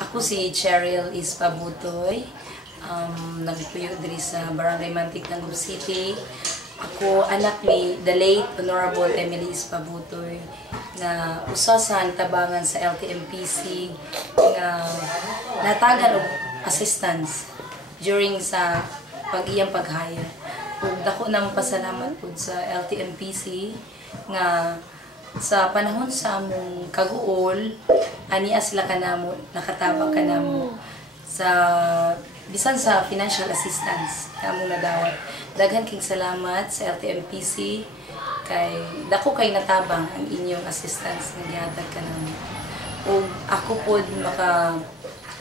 Ako si Cheryl Ispabutoy. Nagpuyo diri sa Barangay Mantik, Tagum City. Ako anak ni the late Honorable Emily Ispabutoy na usa sa tabangan sa LTMPC nga natagan og assistance during sa pag-iyang paghaya. Ug dako nang pasalamat pud sa LTMPC nga sa panahon sa among kaguol ania sila kanamo nakatabang kanamo sa bisan sa financial assistance kamo nadawat. Daghan kay salamat sa LTMPC kay dako kay natabang ang inyong assistance nga gihatag kanamo. Ug ako pod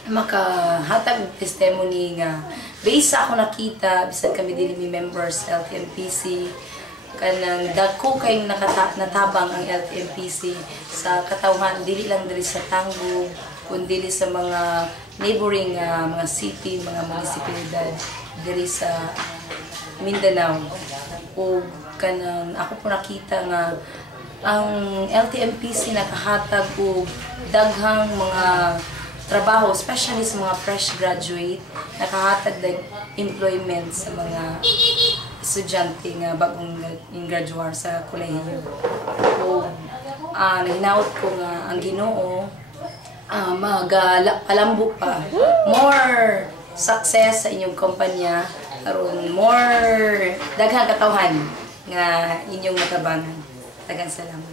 makahatag testimony nga based sa ako nakita bisan kami dili mi members sa LTMPC kanang dako kay natabang ang LTMPC sa katawhan dili lang diri sa Tangub kundi sa mga neighboring mga city, mga munisipalidad diri sa Mindanao. O kanang ako po nakita nga ang LTMPC nakahatag og daghang mga trabaho, especially sa mga fresh graduate, nakahatag ng employment sa mga estudyante nga bagong graduar sa kolehiyo. O nahinaot ko nga ang Ginoo magalambo pa more success sa inyong kumpanya aron more daghang katawhan nga inyong natabangan. Daghang salamat.